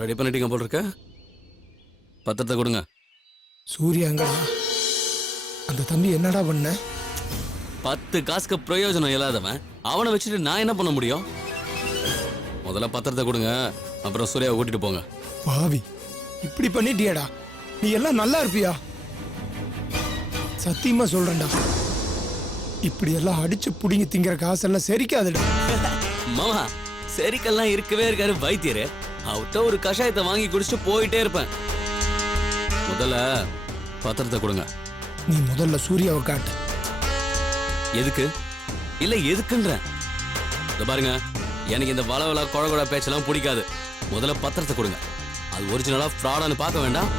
Ready பண்ணிட்டீங்க போல் இருக்க. பத்திரத்தை கொடுங்க. சூர்யாங்கடா, அந்த தம்பி என்னடா பண்ண? 10 காசுக்கு பிரயோஜனம் இல்லாதவன் அவனை வச்சுட்டு நான் என்ன பண்ண முடியும்? முதல்ல பத்திரத்தை கொடுங்க, அப்புறம் சூர்யாவை கூட்டிட்டு போங்க. பாவி, இப்படி பண்ணிட்டியாடா? நீ எல்லாம் நல்லா இருப்பியா? சத்தியமா சொல்றேன்டா, இப்படி எல்லாம் அடிச்சு புடிங்கி திங்கிற காசெல்லாம் செரிக்காதுடா. மாமா, செரிக்கெல்லாம் இருக்கவே இருக்காரு வைத்தியரு. அவர்கிட்ட ஒரு கஷாயத்தை வாங்கி குடிச்சிட்டு போயிட்டே இருப்பேன். முதல்ல பத்திரத்தை கொடுங்க. நீ முதல்ல சூர்யாவை காட்டு. எதுக்கு? இல்ல எதுக்குன்ற பாருங்க, எனக்கு இந்த வளவள கொழ பேச்செல்லாம் பிடிக்காது. முதல்ல பத்திரத்தை கொடுங்க. அது ஒரிஜினலா ஃப்ராடான்னு பார்க்க வேண்டாம்.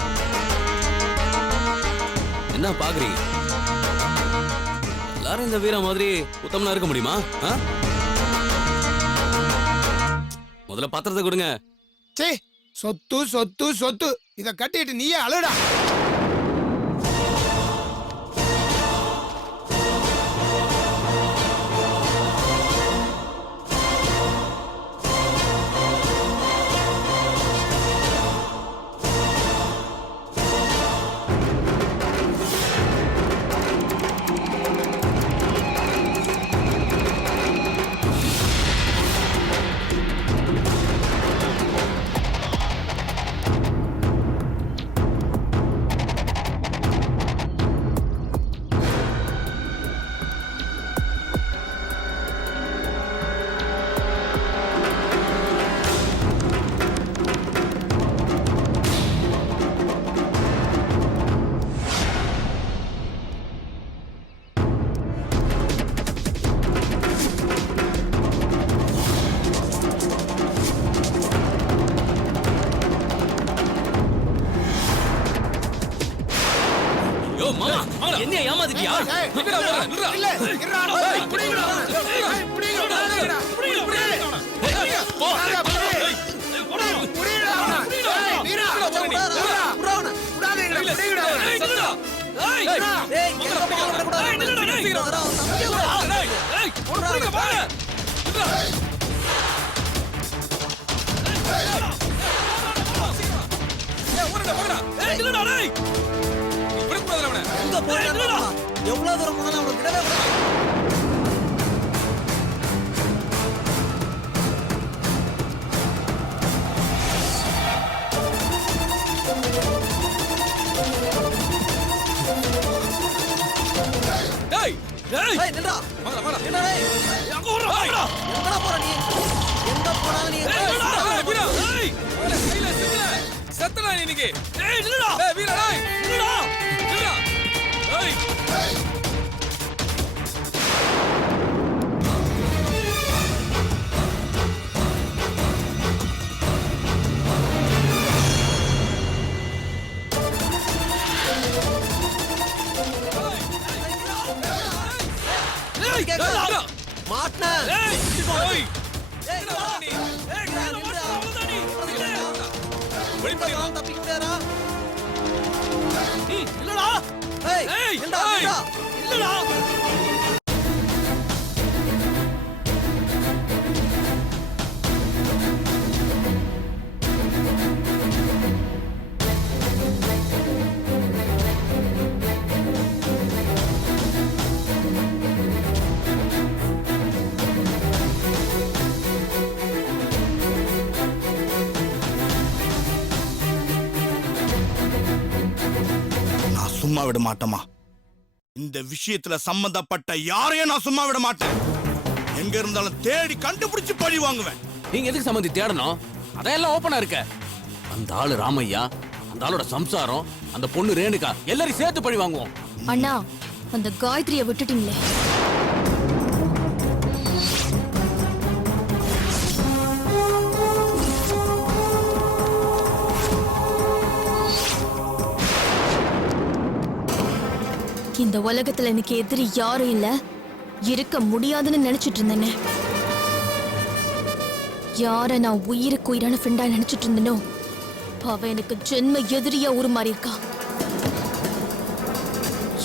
என்ன பாக்குறீங்க? எல்லாரும் இந்த வீர மாதிரி உத்தமனா இருக்க முடியுமா? முதல்ல பத்திரத்தை கொடுங்க. சே, சொத்து சொத்து சொத்து இத கட்டிட்டு நீயே அழுடா. என்ன ஏமாத்திட்டியா? எவ்வளவு தூரம் போனாலும் அவனுக்கு விடவே சும்மா விட மாட்டோமா? இந்த விஷயத்துல சம்பந்தப்பட்ட யாரையும் நான் சும்மா விட மாட்டேன். எங்க இருந்தாலும் தேடி கண்டுபிடிச்சு பழி வாங்குவேன். நீங்க எதுக்கு சம்பந்தி தேடணும்? அதையெல்லாம் ஓபனா இருக்க. அந்த ஆளு ராமையா, அந்த ஆளோட சம்சாரம், அந்த பொண்ணு ரேணுகா எல்லாரையும் சேர்த்து பழி வாங்குவோம். அண்ணா, அந்த காயத்ரியை விட்டுட்டீங்களே. இந்த உலகத்துல எனக்கு எதிரி யாரும் இல்ல, இருக்க முடியாதுன்னு நினைச்சிட்டு இருந்தேனே. யார நான் உயிருக்கு உயிரான ஃப்ரெண்டா நினைச்சிட்டு இருந்தனோ அவ எனக்கு ஜென்ம எதிரியா உருமாறி இருக்கா.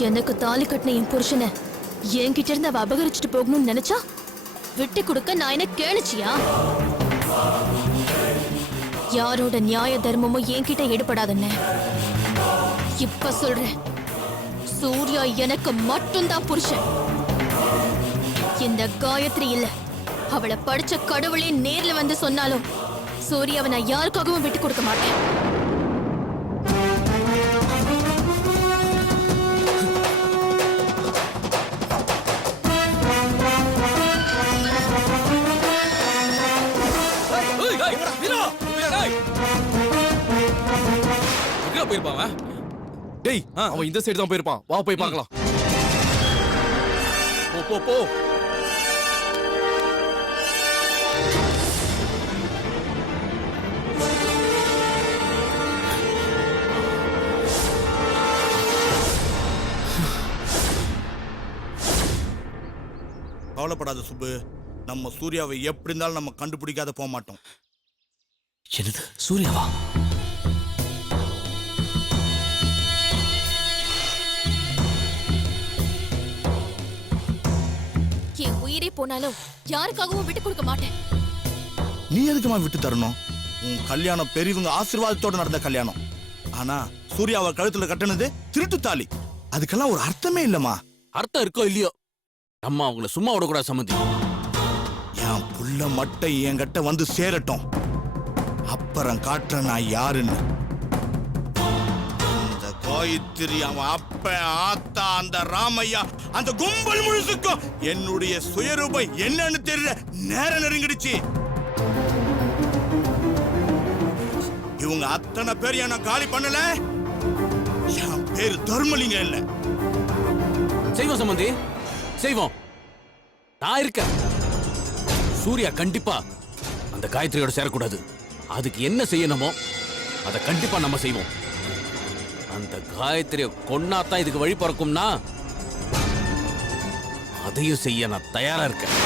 எனக்கு தாலி கட்டின என் புருஷனை என்கிட்ட இருந்து அவ அபகரிச்சுட்டு போகணும்னு நினைச்சா விட்டு கொடுக்க நான் என்ன கேணுச்சியா? யாரோட நியாய தர்மமும் என்கிட்ட ஈடுபடாதுன்னு இப்ப சொல்றேன். சூர்யா எனக்கு மட்டும்தான் புருஷன். இந்த காயத்ரி இல்ல, அவளை படிச்ச கடவுளே நேர்ல வந்து சொன்னாலும் சூர்யாவை நான் யாருக்காகவும் விட்டு கொடுக்க மாட்டேன். போயிருப்பான். டேய், அவன் இந்த சைடு தான் போயிருப்பான். வா போய் பார்க்கலாம். போ போ போ. கவலைப்படாத சுப்பு, நம்ம சூர்யாவை எப்படி இருந்தாலும் நம்ம கண்டுபிடிக்காத போக மாட்டோம். என்னது சூர்யாவா? என் உயிரே போனாலும் யாருக்காகவும் விட்டு கொடுக்க மாட்டேன். நீ எதுக்குமா விட்டு தரணும்? உன் கல்யாணம் பெரியவங்க ஆசீர்வாதத்தோட நடந்த கல்யாணம். ஆனா சூர்யாவை கழுத்துல கட்டினது திருட்டு தாலி. அதுக்கெல்லாம் ஒரு அர்த்தமே இல்லம்மா. அர்த்தம் இருக்கோ இல்லையோ, நம்ம அவங்கள சும்மா விடக்கூடாது சம்மந்தி. என் புள்ள மட்டும் என்கிட்ட வந்து சேரட்டும், அப்புறம் காட்டுறேன் நான் யாருன்னு. அந்த காயத்ரி, அவன் அப்ப, ஆத்தா, அந்த ராமையா, அந்த கும்பல் முழுசுக்கும் என்னுடைய சுயரூபம் என்னன்னு தெரியல நேரம் நெருங்கிடுச்சு. இவங்க அத்தனை பேர் என்ன காலி பண்ணல. என் பேரு தர்மலிங்க இல்ல. செய்வோம் சம்மந்தி, செய்வோம். நான் இருக்கேன். சூர்யா கண்டிப்பா அந்த காயத்ரியோட சேரக்கூடாது. அதுக்கு என்ன செய்யணுமோ அதை கண்டிப்பா நம்ம செய்வோம். அந்த காயத்ரியை கொன்னாதான் இதுக்கு வழி பிறக்கும்னா அதையும் செய்ய நான் தயாரா இருக்கேன்.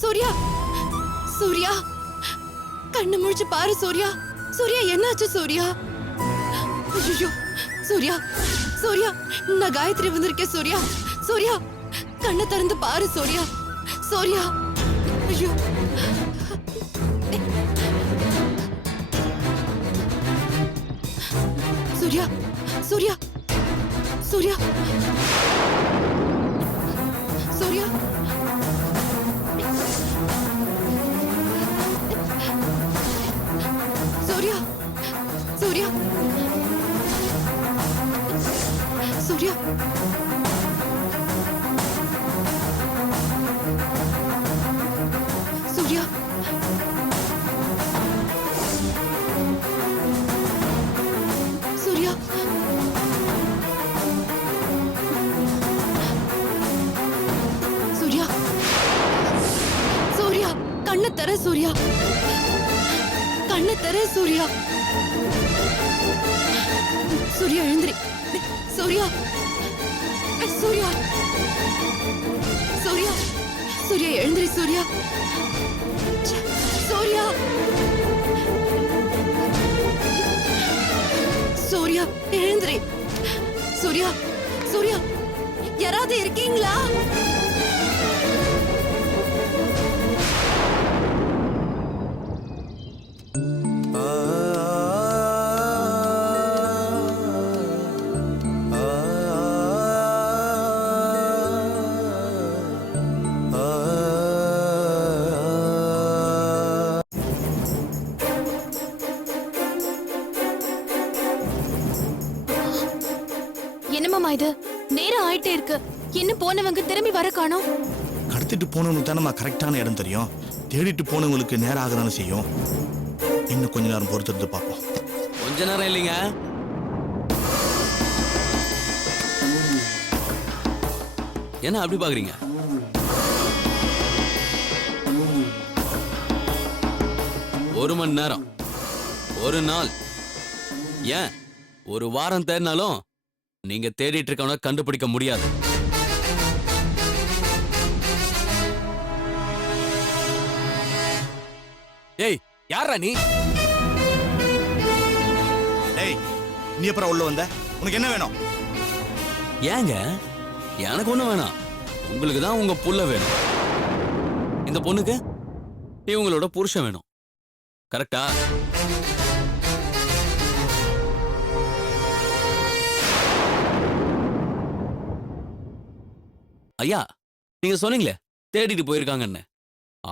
சூர்யா, சூர்யா, கண்ணு முழிச்சு பாரு சூர்யா. சூர்யா, என்னாச்சு சூர்யா? ஐயோ சூர்யா, சூர்யா, நான் காயத்ரி வந்திருக்கேன் சூர்யா. சூர்யா, கண்ணை திறந்து பாரு சூர்யா. சூர்யா, ஐயோ சூர்யா, சூர்யா, சூர்யா, சூர்யா, சூர்யா, சூர்யா, சூர்யா, சூர்யா, தர சூர்யா, கண்ணை தர சூர்யா. சூர்யா எழுந்திரி. சூர்யா, சூர்யா, சூர்யா, சூர்யா எழுந்திரி. சூர்யா, சூர்யா, சூர்யா எழுந்திரி. சூர்யா, சூர்யா, யாராவது இருக்கீங்களா? என்னமாமா இது? நேரம் ஆயிட்டே இருக்கு. இன்னும் போனவங்க திரும்பி வர காணோம். கடத்திட்டு போனவங்களுக்கு தானே கரெக்டான இடம் தெரியும். தேடிட்டு போனவங்களுக்கு நேரம் ஆகதானே செய்யும். இன்னும் கொஞ்ச நேரம் பொறுத்திருந்து பார்ப்போம். கொஞ்ச நேரம் இல்லைங்க, என்ன அப்படி பாக்குறீங்க? ஒரு மணி நேரம், ஒரு நாள், ஏன் ஒரு வாரம் தேடினாலும் நீங்க தேடிட்டு இருக்கவன கண்டுபிடிக்க முடியாது. ஏய், யாரா நீ? டேய், நீ அப்புறம் உள்ள வந்த? உனக்கு என்ன வேணும்? ஏங்க, எனக்கு ஒண்ணும் வேணாம். உங்களுக்கு தான் உங்க புள்ள வேணும். இந்த பொண்ணுக்கு இவங்களோட புருஷன் வேணும். கரெக்டா? ஐயா, நீங்க சொன்னீங்களே தேடிட்டு போயிருக்காங்கன்னு.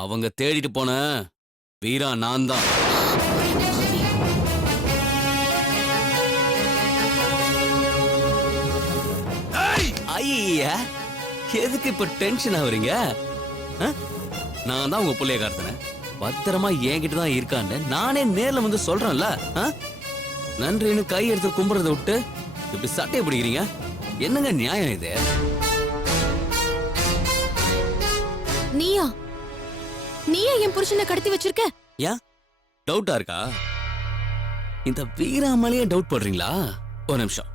அவங்க தேடிட்டு போன வீரா நான் தான். ஐயா, எதுக்கு இப்ப டென்ஷன் ஆகுறீங்க? நான் தான் உங்க புள்ளைய கார்த்தனேன். பத்திரமா என்கிட்ட தான் இருக்கான்னு நானே நேர்ல வந்து சொல்றேன்ல. நன்றின்னு கை எடுத்து கும்புறதை விட்டு இப்படி சட்டையை பிடிக்கிறீங்க. என்னங்க நியாயம் இது? நீயா நீயா என் புருஷனை கடத்தி வச்சிருக்க? ஏன் டவுட்டா இருக்கா? இந்த வீராமலையே டவுட் பண்றீங்களா? ஒரு நிமிஷம்.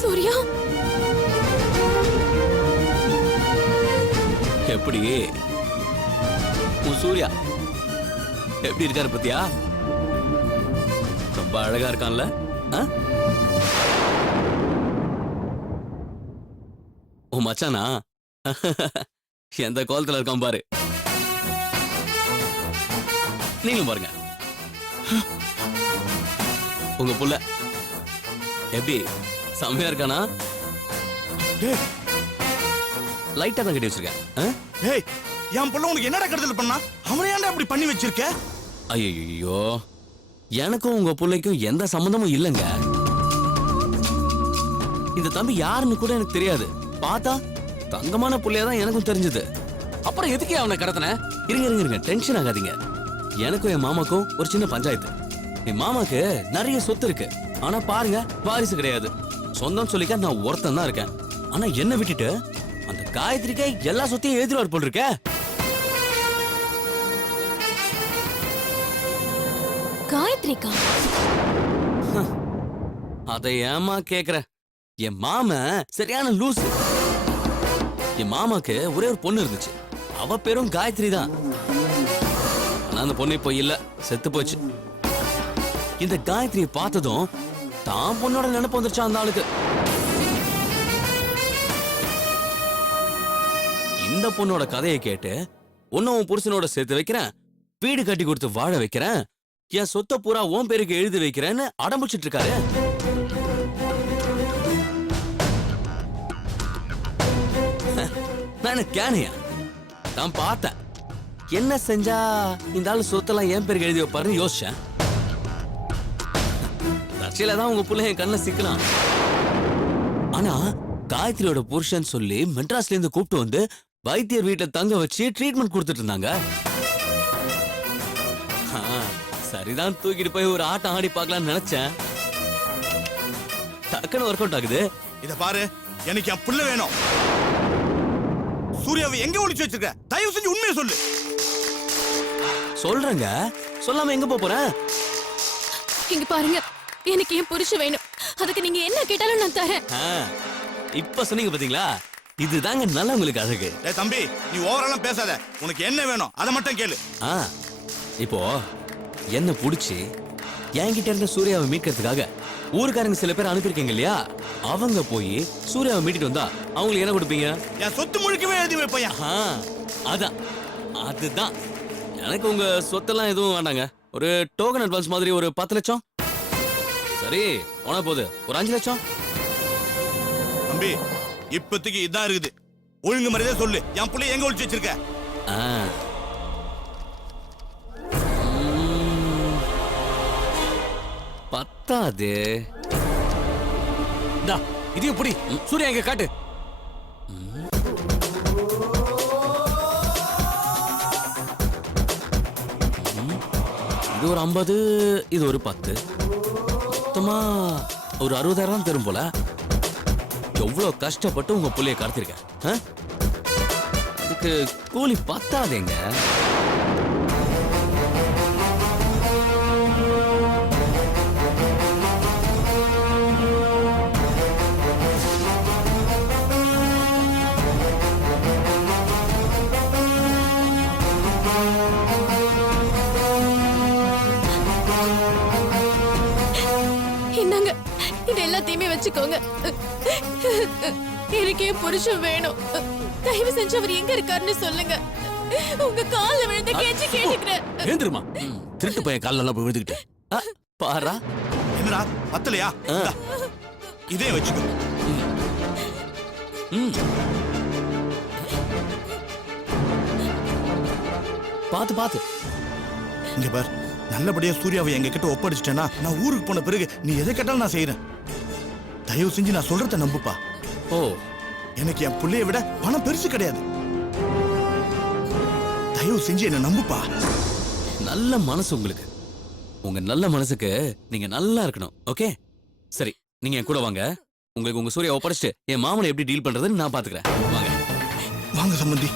சூர்யா, எப்படி உன் சூர்யா எப்படி இருக்காரு பத்தியா? ரொம்ப அழகா இருக்கான்ல? உன் மச்சானா எந்த கோலத்துல இருக்கான் பாரு. நீங்களும் பாருங்க. உங்க புள்ள எப்படி செம்மையா இருக்கானா? லைட்டா தான் கட்டி வச்சிருக்கேன். டேய், என் புள்ள உனக்கு என்னடா கருதல் பண்ணா? அவனை ஏன்டா அப்படி பண்ணி வச்சிருக்க? ஐயோ, எனக்கும் உங்க பிள்ளைக்கும் எந்த சம்பந்தமும் இல்லைங்க. இந்த தம்பி யாருன்னு கூட எனக்கு தெரியாது. பார்த்தா தங்கமான புள்ளையா தான் எனக்கும் தெரிஞ்சது. அப்புறம் எதுக்கே அவனை கடத்தின? இருங்க, டென்ஷன் ஆகாதீங்க. எனக்கும் என் மாமாக்கும் ஒரு சின்ன பஞ்சாயத்து. என் மாமாக்கு நிறைய சொத்து இருக்கு. ஆனா பாருங்க, வாரிசு கிடையாது. சொந்தம் சொல்லிக்க நான் ஒருத்தன் தான் இருக்கேன். ஆனா என்ன விட்டுட்டு அந்த காயத்ரிக்கே எல்லா சொத்தையும் எழுதிடுவார் போல் இருக்க. காயத்ரிக்கா? அதை ஏமா கேக்குற? என் மாம சரியான லூசு. என் மாமாக்கு ஒரே ஒரு பொண்ணு இருந்துச்சு. அவ பேரும் காயத்ரி தான். ஆனா அந்த பொண்ணு இப்போ இல்ல, செத்து போச்சு. இந்த காயத்ரியை பார்த்ததும் தான் பொண்ணோட நினைப்பு வந்துருச்சா அந்த ஆளுக்கு. இந்த பொண்ணோட கதையை கேட்டு உன்ன உன் புருஷனோட சேர்த்து வைக்கிறேன், வீடு கட்டி கொடுத்து வாழ வைக்கிறேன், என் சொத்தை பூரா உன் பேருக்கு எழுதி வைக்கிறேன்னு அடம்பிச்சிட்டு இருக்காரு. நான் கேனையா நான் பார்த்தேன். என்ன செஞ்சா இந்த ஆளு சொத்தெல்லாம் என் பேருக்கு எழுதி வைப்பாருன்னு யோசிச்சேன். தற்செயலா தான் உங்க புள்ள என் கண்ணில் சிக்கலாம். ஆனா காயத்ரியோட புருஷன் சொல்லி மெட்ராஸ்ல இருந்து கூப்பிட்டு வந்து வைத்தியர் வீட்டுல தங்க வச்சு ட்ரீட்மெண்ட் கொடுத்துட்டு இருந்தாங்க. சரிதான், தூக்கிட்டு போய் ஒரு ஆட்டம் ஆடி பார்க்கலாம்னு நினைச்சேன். டக்குன்னு ஒர்க் அவுட் ஆகுது. இத பாரு, எனக்கு என் புள்ள வேணும். சூர்யாவை எங்க ஒளிச்சு வச்சிருக்க? தயவு செஞ்சு உண்மையை சொல்லு. சொல்றேங்க, சொல்லாம எங்க போறேன்? இங்க பாருங்க, எனக்கு என் புருஷன் வேணும். அதுக்கு நீங்க என்ன கேட்டாலும் நான் தரேன். இப்ப சொன்னீங்க பாத்தீங்களா, இதுதாங்க நல்ல உங்களுக்கு அழகு. டேய் தம்பி, நீ ஓவராலாம் பேசாத. உனக்கு என்ன வேணும் அதை மட்டும் கேளு. இப்போ என்ன புடிச்சு என்கிட்ட இருந்த சூர்யாவை மீட்கிறதுக்காக ஊருக்காரங்க சில பேர் அனுப்பியிருக்கீங்க இல்லையா, அவங்க போய் சூர்யாவை மீட்டிட்டு வந்தா அவங்களுக்கு என்ன கொடுப்பீங்க? என் சொத்து முழுக்கவே எழுதி வைப்பையா. அதான், அதுதான். எனக்கு உங்க சொத்தெல்லாம் எதுவும் வேண்டாங்க. ஒரு டோக்கன் அட்வான்ஸ் மாதிரி ஒரு 10 லட்சம். சரி, போனா போகுது, ஒரு 5 லட்சம். தம்பி, இப்போதைக்கு இதான் இருக்குது. ஒழுங்கு மரியாதை சொல்லு, என் புள்ளைய எங்க ஒளிச்சு வச்சிருக்க? பத்தாது. இதையும் புடி. சூர்யா எங்க காட்டு. இது ஒரு 50, இது ஒரு 10, மொத்தமா ஒரு 60,000 தரும் போல. எவ்வளவு கஷ்டப்பட்டு உங்க புள்ளைய கடத்திருக்கேன். அதுக்கு கூலி பத்தாதேங்க. என்னங்க, இது எல்லாத்தையுமே வச்சுக்கோங்க. எனக்கு என் புருஷன் வேணும். தயவு செஞ்சு அவர் எங்க இருக்காருன்னு சொல்லுங்க. உங்க கால்ல விழுந்து கேட்சி கேட்டுக்கிறேன். ஏந்திருமா, திருட்டு பையன் கால்ல எல்லாம் போய் விழுந்துக்கிட்டு. பாரா, என்னடா பத்தலையா? இந்தா, இதே வச்சுக்கோ. பாத்து பாத்து. இங்க பார், நல்லபடியா சூர்யாவை எங்க கிட்ட ஒப்படைச்சிட்டேன்னா நான் ஊருக்கு போன பிறகு நீ எதை கேட்டாலும் நான் செய்யறேன். தயவு செஞ்சு நான் சொல்றத நம்புப்பா. ஓ, எனக்கு என் புள்ளைய விட பணம் பெருசு கிடையாது. தயவு செஞ்சு என்ன நம்புப்பா. நல்ல மனசு உங்களுக்கு. உங்க நல்ல மனசுக்கு நீங்க நல்லா இருக்கணும். ஓகே, சரி, நீங்க என் கூட வாங்க. உங்களுக்கு உங்க சூர்யா ஒப்படைச்சிட்டு என் மாமனை எப்படி டீல் பண்றதுன்னு நான் பாத்துக்கிறேன். வாங்க வாங்க சம்பந்தி.